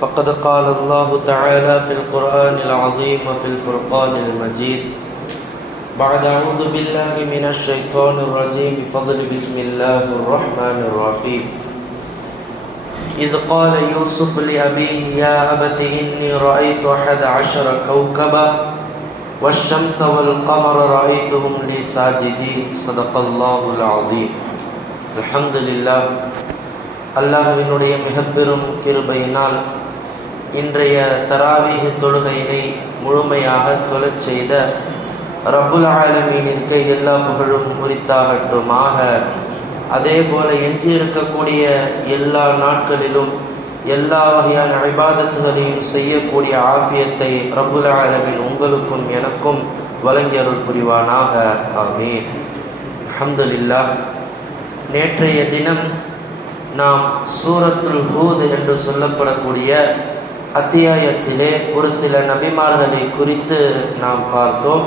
فقد قال الله تعالى في القرآن العظيم وفي الفرقان المجيد بعد أعوذ بالله من الشيطان الرجيم بفضل بسم الله الرحمن الرحيم إذ قال يوسف لأبيه يا أبت إني رأيت 11 كوكبا والشمس والقمر رأيتهم لي ساجدين صدق الله العظيم. الحمد لله. அல்லாஹ்வினுடைய மிகப்பெரும் கிருபையினால் இன்றைய தராவீஹ் தொழுகையினை முழுமையாக தொழச் செய்த ரப்புல் ஆலமீனிற்கு எல்லா புகழும் உரித்தாகட்டுமாக. அதே போல எஞ்சியிருக்கக்கூடிய எல்லா நாட்களிலும் எல்லா வகையான இபாதத்துகளையும் செய்யக்கூடிய ஆஃபியத்தை ரப்புல் ஆலமீன் உங்களுக்கும் எனக்கும் வழங்கியருள் புரிவானாக. ஆமீன். அல்ஹம்துலில்லாஹ். நேற்றைய தினம் நாம் சூரத்துல் ஹூத் என்று சொல்லப்படக்கூடிய அத்தியாயத்திலே ஒரு சில நபிமார்களை குறித்து நாம் பார்த்தோம்.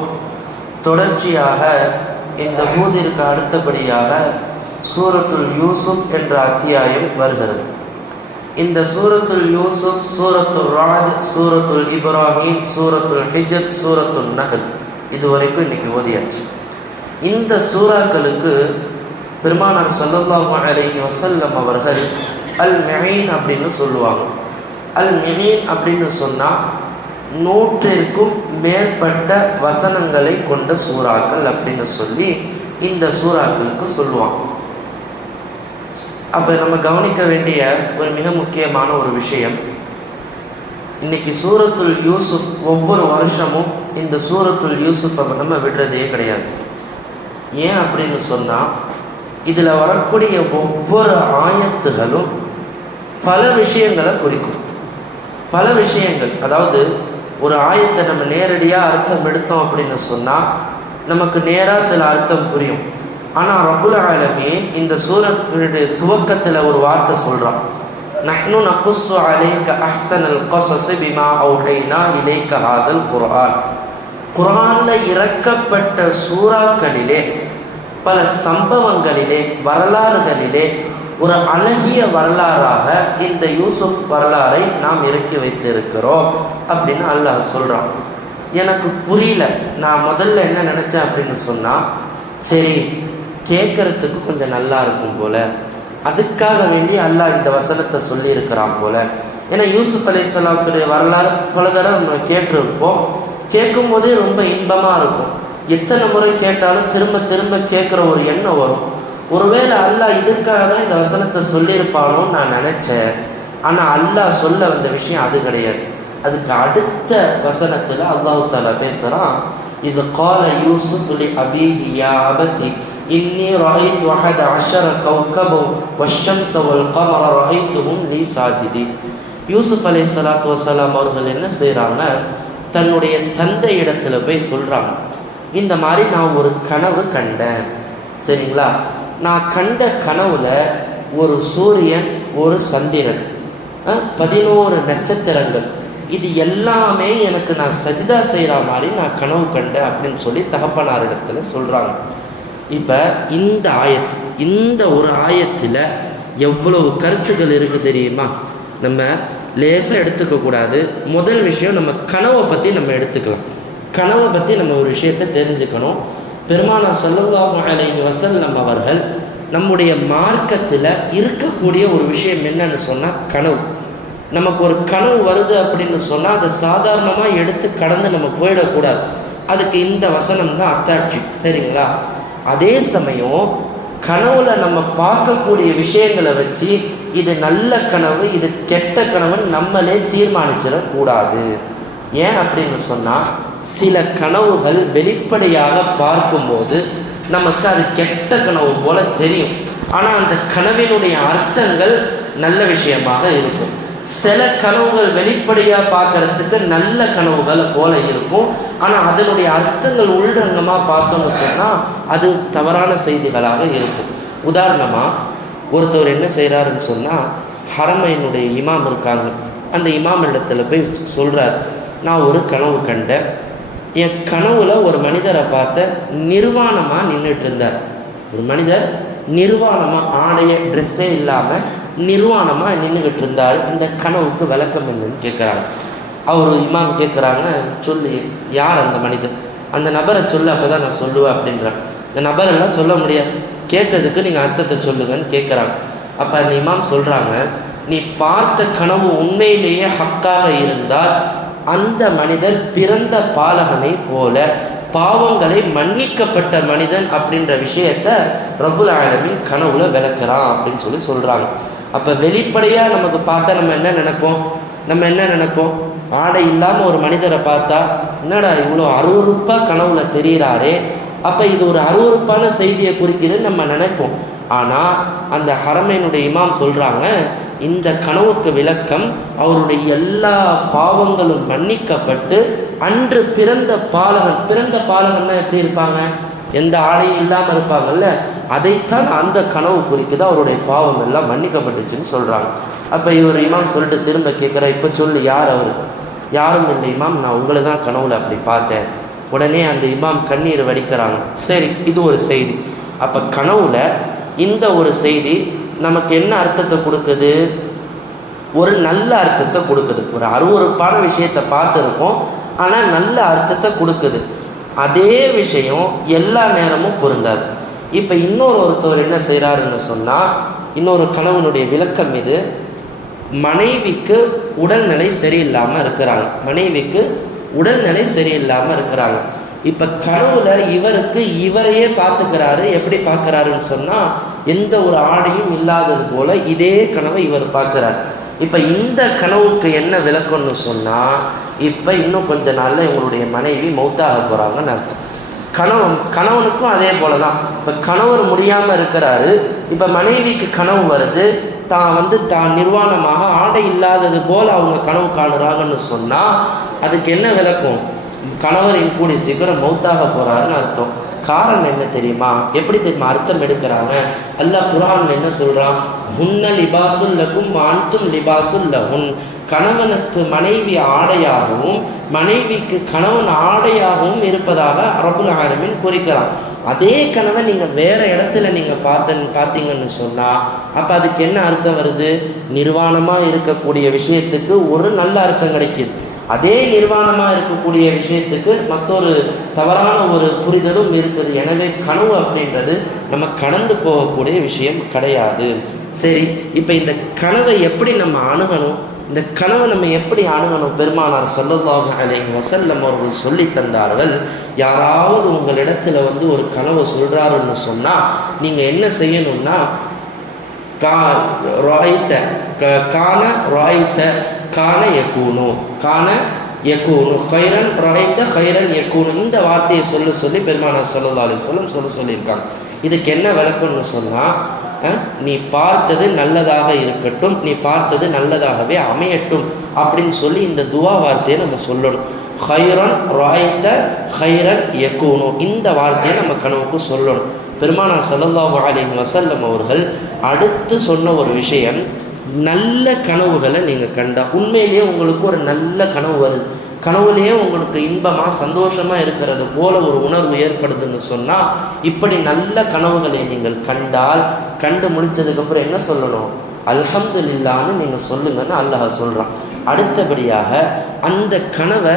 தொடர்ச்சியாக இந்த ஹூதிற்கு அடுத்தபடியாக சூரத்துல் யூசுப் என்ற அத்தியாயம் வருகிறது. இந்த சூரத்துல் யூசுப், சூரத்துல் ராத், சூரத்துல் இப்ராஹிம், சூரத்துல் ஹிஜ்ர், சூரத்துல் நஹல் இதுவரைக்கும் இன்னைக்கு ஓதியாச்சு. இந்த சூறாக்களுக்கு பெருமானார் ஸல்லல்லாஹு அலைஹி வஸல்லம் அவர்கள் அல் மிஈன் அப்படின்னு சொல்லுவாங்க. அல் மிஈன் அப்படின்னு சொன்னால் 100ற்கும் மேற்பட்ட வசனங்களை கொண்ட சூறாக்கள் அப்படின்னு சொல்லி இந்த சூறாக்களுக்கு சொல்லுவாங்க. அப்போ நம்ம கவனிக்க வேண்டிய ஒரு மிக முக்கியமான ஒரு விஷயம், இன்னைக்கு சூரத்துல் யூசுப் ஒவ்வொரு வருஷமும் இந்த சூரத்துல் யூசுஃபை நம்ம விடுறதே கிடையாது. ஏன் அப்படின்னு சொன்னால் இதில் வரக்கூடிய ஒவ்வொரு ஆயத்துகளும் பல விஷயங்களை குறிக்கும். பல விஷயங்கள், அதாவது ஒரு ஆயத்தை நம்ம நேரடியாக அர்த்தம் எடுத்தோம் அப்படின்னு சொன்னால் நமக்கு நேராக சில அர்த்தம் புரியும். ஆனால் ரப்புல் ஆலமீன் இந்த சூரத்துடைய துவக்கத்தில் ஒரு வார்த்தை சொல்கிறான், நஹ்னு நகுஸ்ஸு அலைக அஹ்ஸனல் கஸஸி பிமா அவ்ஹைனா இலைக ஹாதல் குர்ஆன். குர்ஆனில் இறக்கப்பட்ட சூறாக்களிலே பல சம்பவங்களிலே வரலாறுகளிலே ஒரு அழகிய வரலாறாக இந்த யூசுப் வரலாறை நாம் இறக்கி வைத்திருக்கிறோம் அப்படின்னு அல்லாஹ் சொல்கிறான். எனக்கு புரியல. நான் முதல்ல என்ன நினச்சேன் அப்படின்னு சொன்னால், சரி கேட்கறதுக்கு கொஞ்சம் நல்லா இருக்கும் போல, அதுக்காக வேண்டி அல்லாஹ் இந்த வசனத்தை சொல்லியிருக்கிறான் போல. ஏன்னா யூசுப் அலைஹிஸ்ஸலாத்துடைய வரலாறு பல தடவை நம்ம கேட்டிருப்போம். கேட்கும் போதே ரொம்ப இன்பமாக இருக்கும். எத்தனை முறை கேட்டாலும் திரும்ப திரும்ப கேட்குற ஒரு எண்ணம் வரும். ஒருவேளை அல்லாஹ் இதுக்காக தான் இந்த வசனத்தை சொல்லியிருப்பானோன்னு நான் நினச்சேன். ஆனால் அல்லாஹ் சொல்ல வந்த விஷயம் அது கிடையாது. அதுக்கு அடுத்த வசனத்தில் அல்லாஹ் தஆலா பேசுகிறான், இது கால யூசுஃப் லி அபீஹி யா அபதி இன்னி ரஅய்து 11 கௌகபன் வஷ்ஷம்ஸ வல் கமர ரஅய்துஹும் லீ சாஜிதீன். யூசுப் அலைஹிஸ்ஸலாத்து வஸ்ஸலாம் அவர்கள் என்ன செய்கிறாங்க, தன்னுடைய தந்தை இடத்துல போய் சொல்கிறாங்க, இந்த மாதிரி நான் ஒரு கனவு கண்டேன். சரிங்களா, நான் கண்ட கனவுல ஒரு சூரியன், ஒரு சந்திரன், 11 நட்சத்திரங்கள், இது எல்லாமே எனக்கு நான் சஜிதா செய்கிற மாதிரி நான் கனவு கண்டேன் அப்படின்னு சொல்லி தகப்பனார் இடத்துல சொல்கிறாங்க. இப்போ இந்த ஆயத்து, இந்த ஒரு ஆயத்தில் எவ்வளவு கருத்துக்கள் இருக்குது தெரியுமா? நம்ம லேசாக எடுத்துக்கக்கூடாது. முதல் விஷயம், நம்ம கனவை பற்றி நம்ம எடுத்துக்கலாம். கனவை பற்றி நம்ம ஒரு விஷயத்தை தெரிஞ்சுக்கணும். பெருமானார் ஸல்லல்லாஹு அலைஹி வஸல்லம் அவர்கள் நம்முடைய மார்க்கத்தில் இருக்கக்கூடிய ஒரு விஷயம் என்னன்னு சொன்னால் கனவு. நமக்கு ஒரு கனவு வருது அப்படின்னு சொன்னால் அதை சாதாரணமாக எடுத்து கடந்து நம்ம போயிடக்கூடாது. அதுக்கு இந்த வசனம் தான் அத்தாட்சி. சரிங்களா? அதே சமயம் கனவுல நம்ம பார்க்கக்கூடிய விஷயங்களை வச்சு இது நல்ல கனவு, இது கெட்ட கனவுன்னு நம்மளே தீர்மானிச்சிடக்கூடாது. ஏன் அப்படின்னு சொன்னால், சில கனவுகள் வெளிப்படையாக பார்க்கும்போது நமக்கு அது கெட்ட கனவு போல தெரியும். ஆனால் அந்த கனவினுடைய அர்த்தங்கள் நல்ல விஷயமாக இருக்கும். சில கனவுகள் வெளிப்படையாக பார்க்கறதுக்கு நல்ல கனவுகளை போல இருக்கும். ஆனால் அதனுடைய அர்த்தங்கள் உள்ரங்கமாக பார்த்தோம்னு சொன்னால் அது தவறான செய்திகளாக இருக்கும். உதாரணமாக ஒருத்தவர் என்ன செய்கிறாருன்னு சொன்னால், ஹரமைனுடைய இமாம் இருக்காங்க, அந்த இமாம் இடத்துல போய் சொல்கிறார், நான் ஒரு கனவு கண்டேன். என் கனவுல ஒரு மனிதரை பார்த்த நிர்வாணமாக நின்றுட்டு இருந்தார். ஒரு மனிதர் நிர்வாணமாக, ஆடைய ட்ரெஸ்ஸே இல்லாமல் நிர்வாணமாக நின்றுக்கிட்டு இருந்தார். இந்த கனவுக்கு விளக்கம் என்னன்னு கேட்குறாங்க. அவர் இமாம் கேட்குறாங்க, சொல்லி யார் அந்த மனிதர், அந்த நபரை சொல்லு, அப்போ தான் நான் சொல்லுவேன் அப்படின்றாங்க. இந்த நபரெல்லாம் சொல்ல முடியாது, கேட்டதுக்கு நீங்கள் அர்த்தத்தை சொல்லுங்கன்னு கேட்குறாங்க. அப்போ அந்த இமாம் சொல்கிறாங்க, நீ பார்த்த கனவு உண்மையிலேயே ஹக்காக இருந்தால் அந்த மனிதர் பிறந்த பாலகனை போல பாவங்களை மன்னிக்கப்பட்ட மனிதன் அப்படின்ற விஷயத்த ரப்புல் ஆலமீன் கனவுல விளக்குறான் அப்படின்னு சொல்கிறாங்க. அப்போ வெளிப்படையாக நமக்கு பார்த்தா நம்ம என்ன நினைப்போம், ஆடை இல்லாமல் ஒரு மனிதரை பார்த்தா என்னடா இவ்வளோ அருவருப்பாக கனவுல தெரிகிறாரே, அப்போ இது ஒரு அருவருப்பான செய்தியை குறிக்கிறதுன்னு நம்ம நினைப்போம். ஆனால் அந்த ஹரமைனுடைய இமாம் சொல்கிறாங்க, இந்த கனவுக்கு விளக்கம் அவருடைய எல்லா பாவங்களும் மன்னிக்கப்பட்டு அன்று பிறந்த பாலகன்னா எப்படி இருப்பாங்க, எந்த ஆடையும் இல்லாமல் இருப்பாங்கல்ல, அதைத்தான் அந்த கனவு குறிக்குது, அவருடைய பாவம் எல்லாம் மன்னிக்கப்பட்டுச்சுன்னு சொல்கிறாங்க. அப்போ இவர் இமாம் சொல்லிட்டு திரும்ப கேட்குறா, இப்போ சொல்லு யார் அவர்? யாரும் இல்லை இமாம், நான் உங்களை தான் கனவுல அப்படி பார்த்தேன். உடனே அந்த இமாம் கண்ணீர் வடிக்கிறாங்க. சரி, இது ஒரு செய்தி. அப்போ கனவுல இந்த ஒரு செய்தி நமக்கு என்ன அர்த்தத்தை கொடுக்குது? ஒரு நல்ல அர்த்தத்தை கொடுக்குது. ஒரு அருவருப்பான விஷயத்தை பார்த்துருக்கோம், ஆனால் நல்ல அர்த்தத்தை கொடுக்குது. அதே விஷயம் எல்லா நேரமும் பொருந்தாது. இப்போ ஒருத்தவர் என்ன செய்கிறாருன்னு சொன்னால், இன்னொரு கணவனுடைய விளக்கம் இது, மனைவிக்கு உடல்நிலை சரியில்லாமல் இருக்கிறாங்க. இப்போ கனவுல இவருக்கு இவரையே பார்த்துக்கிறாரு. எப்படி பார்க்குறாருன்னு சொன்னால், எந்த ஒரு ஆடையும் இல்லாதது போல இதே கனவை இவர் பார்க்குறார். இப்போ இந்த கனவுக்கு என்ன விளக்கம்னு சொன்னால், இப்போ இன்னும் கொஞ்ச நாளில் இவங்களுடைய மனைவி மௌத்தாக போகிறாங்கன்னு அர்த்தம். கணவனுக்கும் அதே போல தான். இப்போ கணவர் முடியாமல் இருக்கிறாரு, இப்போ மனைவிக்கு கனவு வருது, தான் நிர்வாணமாக ஆடை இல்லாதது போல் அவங்க கனவு காணுறாங்கன்னு சொன்னால் அதுக்கு என்ன விளக்கம்? கணவரின் கூடிய சீக்கிரம் மௌத்தாக போகிறாருன்னு அர்த்தம். காரணம் என்ன தெரியுமா? எப்படி தெரியுமா அர்த்தம் எடுக்கிறாங்க? அல்லாஹ் குர்ஆன் என்ன சொல்கிறான்? ஹுன்ன லிபாசுல் லக்கும் அன்தும் லிபாசுல் லஹுன். கணவனுக்கு மனைவி ஆடையாகவும் மனைவிக்கு கணவன் ஆடையாகவும் இருப்பதாக ரப்புல் ஆலமீன் குறிக்கிறான். அதே கணவன் நீங்கள் வேறு இடத்துல நீங்கள் பார்த்தீங்கன்னு சொன்னால் அப்போ அதுக்கு என்ன அர்த்தம் வருது? நிர்வாணமாக இருக்கக்கூடிய விஷயத்துக்கு ஒரு நல்ல அர்த்தம் கிடைக்கிது. அதே நிர்வாணமாக இருக்கக்கூடிய விஷயத்துக்கு மற்றொரு தவறான ஒரு புரிதலும் இருக்குது. எனவே கனவு அப்படின்றது நம்ம கடந்து போகக்கூடிய விஷயம் கிடையாது. சரி, இப்போ இந்த கனவை எப்படி நம்ம அணுகணும்? இந்த கனவை நம்ம எப்படி அணுகணும்? பெருமானார் ஸல்லல்லாஹு அலைஹி வஸல்லம் அவர்கள் சொல்லி தந்தார்கள். யாராவது உங்களிடத்துல ஒரு கனவை சொல்கிறாருன்னு சொன்னால் நீங்கள் என்ன செய்யணும்னா, கான யக்கூனு ஹைரன் ரஹைத்த ஹைரன் யக்கூனு, இந்த வார்த்தையை சொல்லி பெருமானார் ஸல்லல்லாஹு அலைஹி வஸல்லம் சொல்லியிருக்காங்க. இதுக்கு என்ன விளக்கம்னு சொன்னால், நீ பார்த்தது நல்லதாக இருக்கட்டும், நீ பார்த்தது நல்லதாகவே அமையட்டும் அப்படின்னு சொல்லி இந்த துவா வார்த்தையை நம்ம சொல்லணும். ஹைரன் ரஹைத்த ஹைரன் யக்கூனு, இந்த வார்த்தையை நம்ம கனவுக்கு சொல்லணும். பெருமானார் ஸல்லல்லாஹு அலைஹி வஸல்லம் அவர்கள் அடுத்து சொன்ன ஒரு விஷயம், நல்ல கனவுகளை நீங்கள் கண்டா, உண்மையிலேயே உங்களுக்கு ஒரு நல்ல கனவு வருது, கனவுலேயே உங்களுக்கு இன்பமாக சந்தோஷமாக இருக்கிறது போல ஒரு உணர்வு ஏற்படுதுன்னு சொன்னால், இப்படி நல்ல கனவுகளை நீங்கள் கண்டு முடித்ததுக்கப்புறம் என்ன சொல்லணும்? அல்ஹம்துலில்லாஹ்னு நீங்கள் சொல்லுங்கன்னு அல்லாஹ் சொல்கிறான். அடுத்தபடியாக அந்த கனவை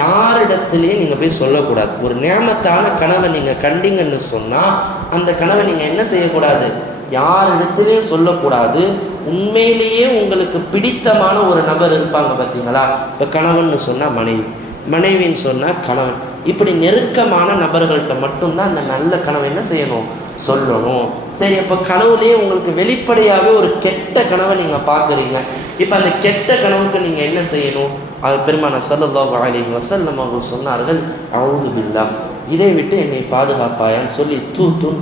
யாரிடத்துலேயும் நீங்கள் போய் சொல்லக்கூடாது. ஒரு நியமத்தான கனவை நீங்கள் கண்டீங்கன்னு சொன்னால் அந்த கனவை நீங்கள் என்ன செய்யக்கூடாது? யாரிடத்துலேயும் சொல்லக்கூடாது. உண்மையிலேயே உங்களுக்கு பிடித்தமான ஒரு நபர் இருப்பாங்க பார்த்தீங்களா? இப்போ கணவன் சொன்னால் மனைவின்னு சொன்னால் கணவன், இப்படி நெருக்கமான நபர்கள்ட்ட மட்டும்தான் அந்த நல்ல கனவை என்ன செய்யணும்? சொல்லணும். சரி, அப்போ கனவுலேயே உங்களுக்கு வெளிப்படையாகவே ஒரு கெட்ட கனவை நீங்கள் பார்க்குறீங்க. இப்போ அந்த கெட்ட கனவுக்கு நீங்கள் என்ன செய்யணும்? அது பெருமானார் ஸல்லல்லாஹு அலைஹி வஸல்லம் அவர்கள் சொன்னார்கள், அஊது பில்லாஹ், இதை விட்டு என்னை பாதுகாப்பாயான்னு சொல்லி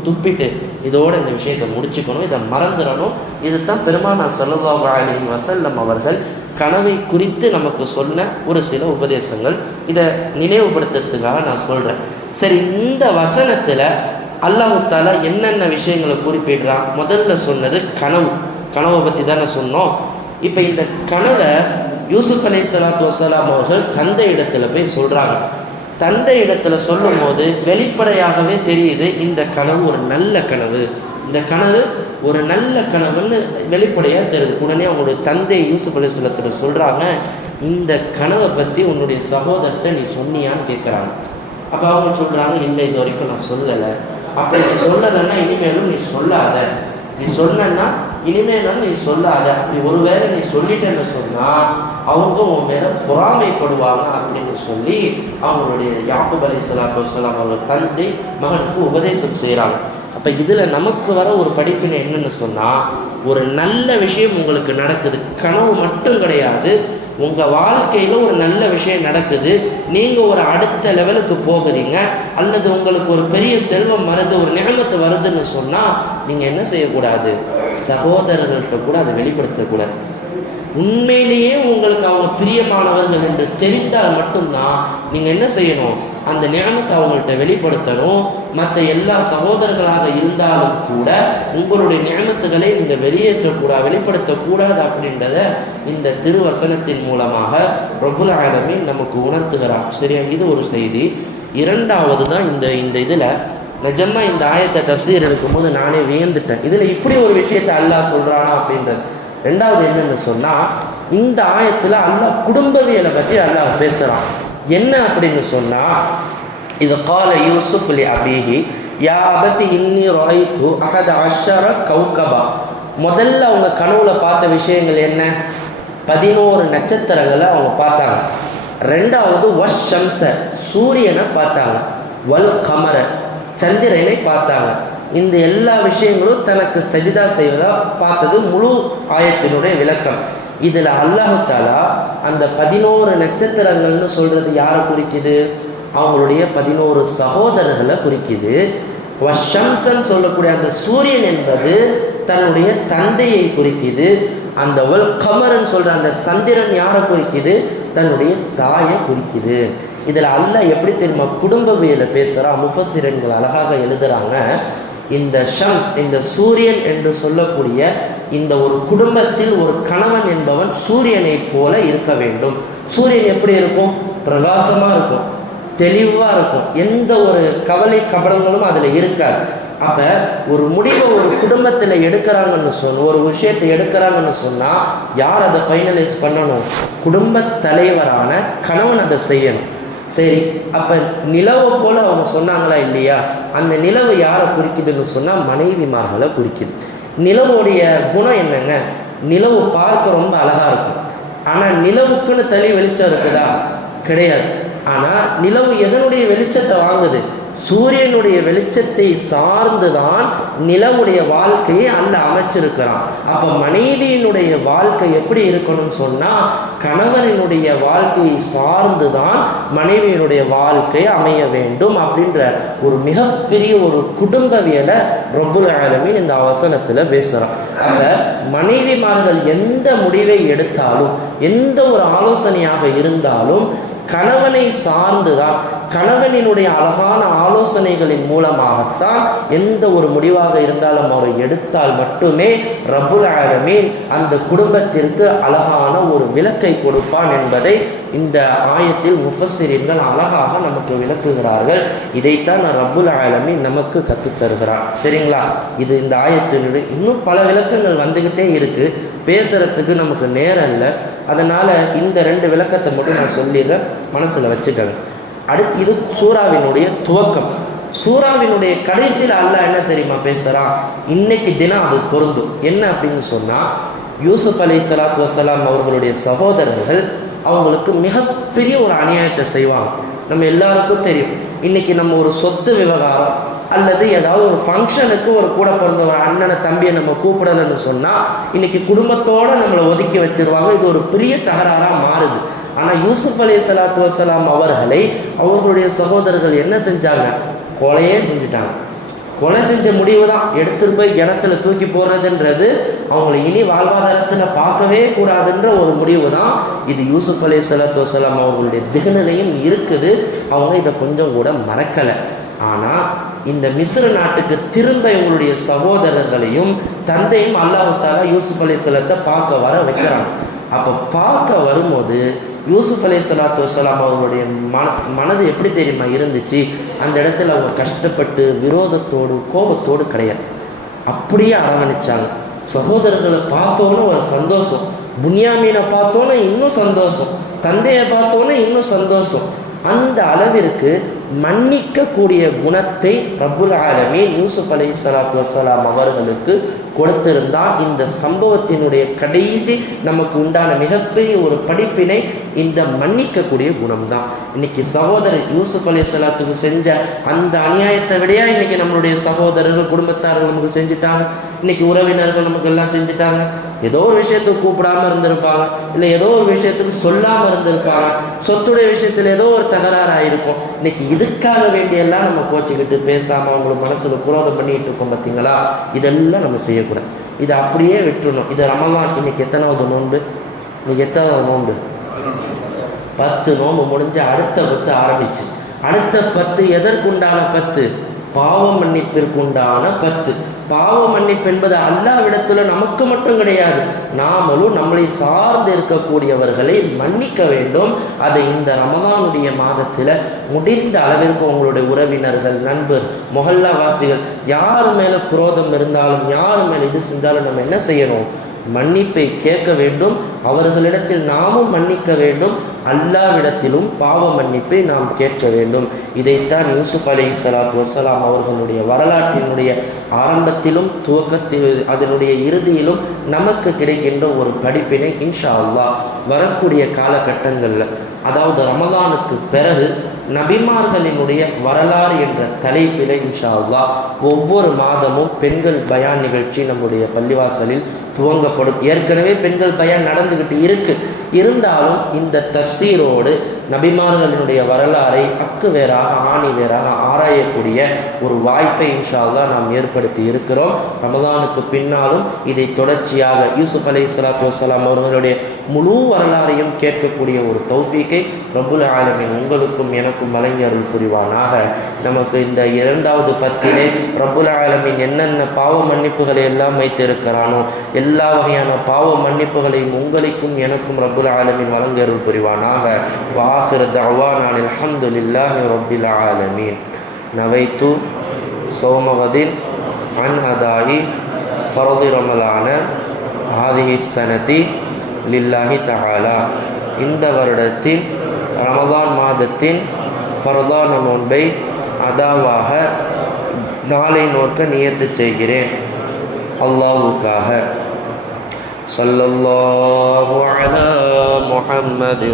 துப்பிட்டு இதோட இந்த விஷயத்தை முடிச்சுக்கணும், இதை மறந்துடணும். இதுதான் பெருமானார் ஸல்லல்லாஹு அலைஹி வஸல்லம் அவர்கள் கனவை குறித்து நமக்கு சொன்ன ஒரு சில உபதேசங்கள். இதை நினைவுபடுத்துறதுக்காக நான் சொல்கிறேன். சரி, இந்த வசனத்தில் அல்லாஹ் தஆலா என்னென்ன விஷயங்களை குறிப்பிடுறான்? முதல்ல சொன்னது கனவை பற்றி தானே சொன்னோம். இப்போ இந்த கனவை யூசுப் அலைஹிஸ்ஸலாத்து வஸ்ஸலாம் அவர்கள் தந்தை இடத்துல போய் சொல்கிறாங்க. தந்தை இடத்துல சொல்லும் போது வெளிப்படையாகவே தெரியுது, இந்த கனவு ஒரு நல்ல கனவு, இந்த கனவு ஒரு நல்ல கனவுன்னு வெளிப்படையாக தெரியுது. உடனே அவங்களுடைய தந்தை யூசுப் அலைஹிஸ்ஸலாத்து சொல்கிறாங்க, இந்த கனவை பற்றி உன்னுடைய சகோதரர்கிட்ட நீ சொன்னியான்னு கேட்குறாங்க. அப்போ அவங்க சொல்கிறாங்க, இல்லை இது வரைக்கும் நான் சொல்லலை. அப்போ நீ சொல்லலைன்னா இனிமேலும் நீ சொல்லாத, நீ சொன்னா இனிமேலும் நீ சொல்லாத, நீ ஒருவேளை நீ சொல்லிட்டேன்னு சொன்னால் அவங்க உன் மேலே பொறாமைப்படுவாங்க அப்படின்னு சொல்லி அவங்களுடைய யாக்கூப் அலைஹிஸ்ஸலாத்து வஸ்ஸலாம் அவர்கள் தந்தை மகனுக்கு உபதேசம் செய்கிறாங்க. அப்போ இதில் நமக்கு வர ஒரு படிப்பினை என்னென்னு சொன்னால், ஒரு நல்ல விஷயம் உங்களுக்கு நடக்குது, கனவு மட்டும் கிடையாது, உங்கள் வாழ்க்கையில் ஒரு நல்ல விஷயம் நடக்குது, நீங்கள் ஒரு அடுத்த லெவலுக்கு போகிறீங்க, அல்லது உங்களுக்கு ஒரு பெரிய செல்வம் வருது, ஒரு நியமத்து வருதுன்னு சொன்னால் நீங்கள் என்ன செய்யக்கூடாது, சகோதரர்கள்ட்ட கூட அதை வெளிப்படுத்தக்கூடாது. உண்மையிலேயே உங்களுக்கு அவங்க பிரியமானவர்கள் என்று தெரிந்தால் மட்டும்தான் நீங்கள் என்ன செய்யணும், அந்த நியமத்தை அவங்கள்ட்ட வெளிப்படுத்தணும். மற்ற எல்லா சகோதரர்களாக இருந்தாலும் கூட உங்களுடைய நியமத்துகளை நீங்கள் வெளிப்படுத்தக்கூடாது அப்படின்றத இந்த திருவசனத்தின் மூலமாக ரப்புல் ஆலமீன் நமக்கு உணர்த்துகிறார். சரியா, இது ஒரு செய்தி. இரண்டாவது தான் இந்த இதில் நிஜமாக இந்த ஆயத்தை தஃப்சீர் எடுக்கும்போது நானே வியந்துட்டேன், இதில் இப்படி ஒரு விஷயத்தை அல்லாஹ் சொல்கிறானா அப்படின்றது. ரெண்டாவது என்னன்னு சொன்னால், இந்த ஆயத்தில் அல்லாஹ் குடும்பவியலை பற்றி அல்லாஹ் பேசுகிறான். என்ன அப்படின்னு சொன்னால், இது கால யூசுப் லி அபீஹி யா அபதி இன்னி ரஅய்து அஹத அஷ்ஷர கௌகபா. முதல்ல அவங்க கனவுல பார்த்த விஷயங்கள் என்ன, 11 நட்சத்திரங்களை அவங்க பார்த்தாங்க. ரெண்டாவது வஷ் ஷம்ஸ சூரியனை பார்த்தாங்க, வல் கமர சந்திரனை பார்த்தாங்க. இந்த எல்லா விஷயங்களும் தனக்கு சஜிதா செய்வதா பார்த்தது முழு ஆயத்தினுடைய விளக்கம். இதில் அல்லாஹு தாலா அந்த 11 நட்சத்திரங்கள்னு சொல்கிறது யாரை குறிக்குது, அவங்களுடைய 11 சகோதரர்களை குறிக்குது. வஷம்சன் சொல்லக்கூடிய அந்த சூரியன் என்பது தன்னுடைய தந்தையை குறிக்குது. அந்த வல் கமரன் சொல்கிற அந்த சந்திரன் யாரை குறிக்குது, தன்னுடைய தாயை குறிக்குது. இதில் அல்லாஹ் எப்படி தெரியுமா குடும்பவியலை பேசுகிறா, முஃபஸ்ஸிரீன்கள் அழகாக எழுதுகிறாங்க. இந்த ஷம்ஸ், இந்த சூரியன் என்று சொல்லக்கூடிய இந்த ஒரு குடும்பத்தில் ஒரு கணவன் என்பவன் சூரியனை போல இருக்க வேண்டும். சூரியன் எப்படி இருக்கும், பிரகாசமாக இருக்கும், தெளிவாக இருக்கும், எந்த ஒரு கவலை கபடங்களும் அதில் இருக்காது. அப்போ ஒரு முடிவை ஒரு குடும்பத்தில் எடுக்கிறாங்கன்னு ஒரு விஷயத்தை எடுக்கிறாங்கன்னு சொன்னால் யார் அதை ஃபைனலைஸ் பண்ணணும், குடும்ப தலைவரான கணவன் அதை செய்யணும். சரி, அப்போ நிலவை போல் அவங்க சொன்னாங்களா இல்லையா, அந்த நிலவு யாரை குறிக்குதுன்னு சொன்னால் மனைவிமார்களை குறிக்குது. நிலவுடைய குணம் என்னங்க, நிலவு பார்க்க ரொம்ப அழகாக இருக்கும், ஆனால் நிலவுக்குன்னு தனி வெளிச்சம் இருக்குதா, கிடையாது. ஆனால் நிலவு எதனுடைய வெளிச்சத்தை வாங்குது, சூரியனுடைய வெளிச்சத்தை சார்ந்துதான் நிலவுடைய வாழ்க்கையை அல்ல அமைச்சிருக்கிறான். அப்போ மனைவியினுடைய வாழ்க்கை எப்படி இருக்கணும்னு சொன்னால், கணவனினுடைய வாழ்க்கையை சார்ந்துதான் மனைவியினுடைய வாழ்க்கை அமைய வேண்டும் அப்படின்ற ஒரு மிகப்பெரிய ஒரு குடும்பவியலை ரப்புல் ஆலமீன் இந்த வசனத்தில் பேசுகிறான். அப்போ மனைவிமார்கள் எந்த முடிவை எடுத்தாலும், எந்த ஒரு ஆலோசனையாக இருந்தாலும் கணவனை சார்ந்துதான், கணவனினுடைய அழகான ஆலோசனைகளின் மூலமாகத்தான் எந்த ஒரு முடிவாக இருந்தாலும் அவர் எடுத்தால் மட்டுமே ரப்புல் ஆலமீன் அந்த குடும்பத்திற்கு அழகான ஒரு விளக்கை கொடுப்பான் என்பதை இந்த ஆயத்தில் முஃபஸ்ஸிரீன்கள் அழகாக நமக்கு விளக்குகிறார்கள். இதைத்தான் ரப்புல் ஆலமீன் நமக்கு கற்றுத்தருகிறார். சரிங்களா, இது இந்த ஆயத்தினுடைய இன்னும் பல விளக்கங்கள் வந்துக்கிட்டே இருக்குது, பேசுகிறதுக்கு நமக்கு நேரம் இல்லை. அதனால் இந்த 2 விளக்கத்தை மட்டும் நான் சொல்லிடுறேன், மனசில் வச்சுக்கங்க. அடுத்து இது சூறாவினுடைய துவக்கம். சூறாவினுடைய கடைசியில் அல்லாஹ் என்ன தெரியுமா பேசுகிறான், இன்னைக்கு தினம் அது பொருந்தும். என்ன அப்படின்னு சொன்னால், யூசுப் அலைஹிஸ்ஸலாத்து வஸ்ஸலாம் அவர்களுடைய சகோதரர்கள் அவங்களுக்கு மிகப்பெரிய ஒரு அநியாயத்தை செய்வாங்க. நம்ம எல்லாருக்கும் தெரியும், இன்றைக்கி நம்ம ஒரு சொத்து விவகாரம் அல்லது ஏதாவது ஒரு ஃபங்க்ஷனுக்கு ஒரு கூட பிறந்த ஒரு அண்ணனை தம்பியை நம்ம கூப்பிடலன்னு சொன்னால் இன்றைக்கி குடும்பத்தோடு நம்மளை ஒதுக்கி வச்சிருவாங்க. இது ஒரு பெரிய தகராறாக மாறுது. ஆனால் யூசுப் அலைஹிஸ்ஸலாத்து வஸ்ஸலாம் அவர்களை அவர்களுடைய சகோதரர்கள் என்ன செஞ்சாங்க, கொலையே செஞ்சுட்டாங்க. கொலை செஞ்ச முடிவு தான், எடுத்துகிட்டு போய் கிணத்துல தூக்கி போடுறதுன்றது அவங்களை இனி வாழ்வாதாரத்தில் பார்க்கவே கூடாதுன்ற ஒரு முடிவு தான். இது யூசுப் அலைஹிஸ்ஸலாத்து வஸ்ஸலாம் அவர்களுடைய திகநிலையும் இருக்குது, அவங்க இதை கொஞ்சம் கூட மறக்கலை. ஆனால் இந்த மிஸ்ர நாட்டுக்கு திரும்ப இவங்களுடைய சகோதரர்களையும் தந்தையும் அல்லாஹ் தஆலா யூசுப் அலைஹிஸ்ஸலாத்தை பார்க்க வர வைக்கிறாங்க. அப்போ பார்க்க வரும்போது யூசுப் அலைஹிஸ்ஸலாத்து வஸ்ஸலாம் அவர்களுடைய மனது எப்படி தெரியுமா இருந்துச்சு, அந்த இடத்துல அவங்க கஷ்டப்பட்டு விரோதத்தோடு கோபத்தோடு கிடையாது. அப்படியே அரவணைச்சாங்க. சகோதரர்களை பார்த்தோன்னே ஒரு சந்தோஷம், புன்யாமீனை பார்த்தோன்னே இன்னும் சந்தோஷம், தந்தையை பார்த்தோன்னே இன்னும் சந்தோஷம். அந்த அளவிற்கு மன்னிக்கக்கூடிய குணத்தை ரப்புல் ஆலமீன் யூசுப் அலைஹிஸ்ஸலாத்து வஸ்ஸலாம் அவர்களுக்கு கொடுத்திருந்தால் இந்த சம்பவத்தினுடைய கடைசி நமக்கு உண்டான மிகப்பெரிய ஒரு படிப்பினை இந்த மன்னிக்கக்கூடிய குணம்தான். இன்னைக்கு சகோதரர் யூசுப் அலைஹிஸ்ஸலாத்துக்கு செஞ்ச அந்த அநியாயத்தை விடையா இன்னைக்கு நம்மளுடைய சகோதரர்கள் குடும்பத்தார்கள் நமக்கு செஞ்சுட்டாங்க, இன்னைக்கு உறவினர்கள் நமக்கு எல்லாம் செஞ்சுட்டாங்க. ஏதோ ஒரு விஷயத்துக்கு கூப்பிடாம இருந்திருப்பாங்க, இல்லை ஏதோ ஒரு விஷயத்துக்கு சொல்லாமல் இருந்திருப்பாங்க, சொத்துடைய விஷயத்தில் ஏதோ ஒரு தகராறு ஆயிருக்கும். இன்னைக்கு இதுக்காக வேண்டியெல்லாம் நம்ம கோச்சிக்கிட்டு பேசாமல் அவங்களை மனசில் குரோதம் பண்ணிட்டு இருக்கோம். பார்த்தீங்களா, இதெல்லாம் நம்ம செய்யக்கூடாது. இதை அப்படியே விட்டுறணும். இது ரமலான். இன்னைக்கு எத்தனாவது நோன்பு? இன்னைக்கு எத்தனாவது நோன்பு? 10 நோன்பு முடிஞ்சு அடுத்த 10 ஆரம்பிச்சு. அடுத்த 10 எதற்குண்டான 10? பாவ மன்னிப்பிற்குண்டான 10. பாவ மன்னிப்பு என்பது அல்லாஹ்விடத்துல நமக்கு மட்டும் கிடையாது, நாமளும் நம்மளை சார்ந்து இருக்கக்கூடியவர்களை மன்னிக்க வேண்டும். அதை இந்த ரமலானுடைய மாதத்தில் முடிந்த அளவிற்கு உங்களுடைய உறவினர்கள், நண்பர், மொஹல்லாவாசிகள் யார் மேலே குரோதம் இருந்தாலும், யார் மேலே இது செஞ்சாலும் நம்ம என்ன செய்யணும்? மன்னிப்பை கேட்க வேண்டும். அவர்களிடத்தில் நாமும் மன்னிக்க வேண்டும். அல்லாஹ்விடத்திலும் பாவ மன்னிப்பை நாம் கேட்க வேண்டும். இதைத்தான் யூசுப் அலைஹிஸ்ஸலாத்து வஸ்ஸலாம் அவர்களுடைய வரலாற்றினுடைய ஆரம்பத்திலும் துவக்கத்தில் அதனுடைய இறுதியிலும் நமக்கு கிடைக்கின்ற ஒரு படிப்பினை இன்ஷா அல்லாஹ் வரக்கூடிய காலகட்டங்களில், அதாவது ரமலானுக்கு பிறகு நபிமார்களினுடைய வரலாறு என்ற தலைப்பில் இன்ஷா அல்லாஹ் ஒவ்வொரு மாதமும் பெண்கள் பயான் நிகழ்ச்சி நம்முடைய பள்ளிவாசலில் துவங்கப்படும். ஏற்கனவே பெண்கள் பயான் நடந்துக்கிட்டு இருக்கு. இருந்தாலும் இந்த தஃசீரோடு நபிமார்களினுடைய வரலாறை அக்கு வேறாக ஆணி வேறாக ஆராயக்கூடிய ஒரு வாய்ப்பை இன்ஷா அல்லாஹ் நாம் ஏற்படுத்தி இருக்கிறோம். ரமலானுக்கு பின்னாலும் இதை தொடர்ச்சியாக யூசுப் அலைஹிஸ்ஸலாத்து வஸ்ஸலாம் அவர்களுடைய முழு வரலாறையும் கேட்கக்கூடிய ஒரு தௌஃபீக்கை ரப்புல் ஆலமீன் உங்களுக்கும் எனக்கும் வழங்கி அருள் புரிவானாக. நமக்கு இந்த 2வது 10 ரப்புல் ஆலமீன் என்னென்ன பாவ மன்னிப்புகளை எல்லாம் வைத்திருக்கிறானோ எல்லா வகையான பாவ மன்னிப்புகளையும் உங்களுக்கும் எனக்கும் ரப்புல் ஆலமீன் வழங்கி அருள் புரிவானாக. وآخر دعوانا الحمد لله رب العالمين. نويت صوم غد عن أداء فرض رمضان هذه السنة لله تعالى. இந்த வருடத்தில் ரமதான் மாதத்தின் ஃபர்தான நோன்பை அதாவாக நாளை நோக்க நியத்து செய்கிறேன் அல்லாஹ்வுக்காக. ஸல்லல்லாஹு அலா முஹம்மது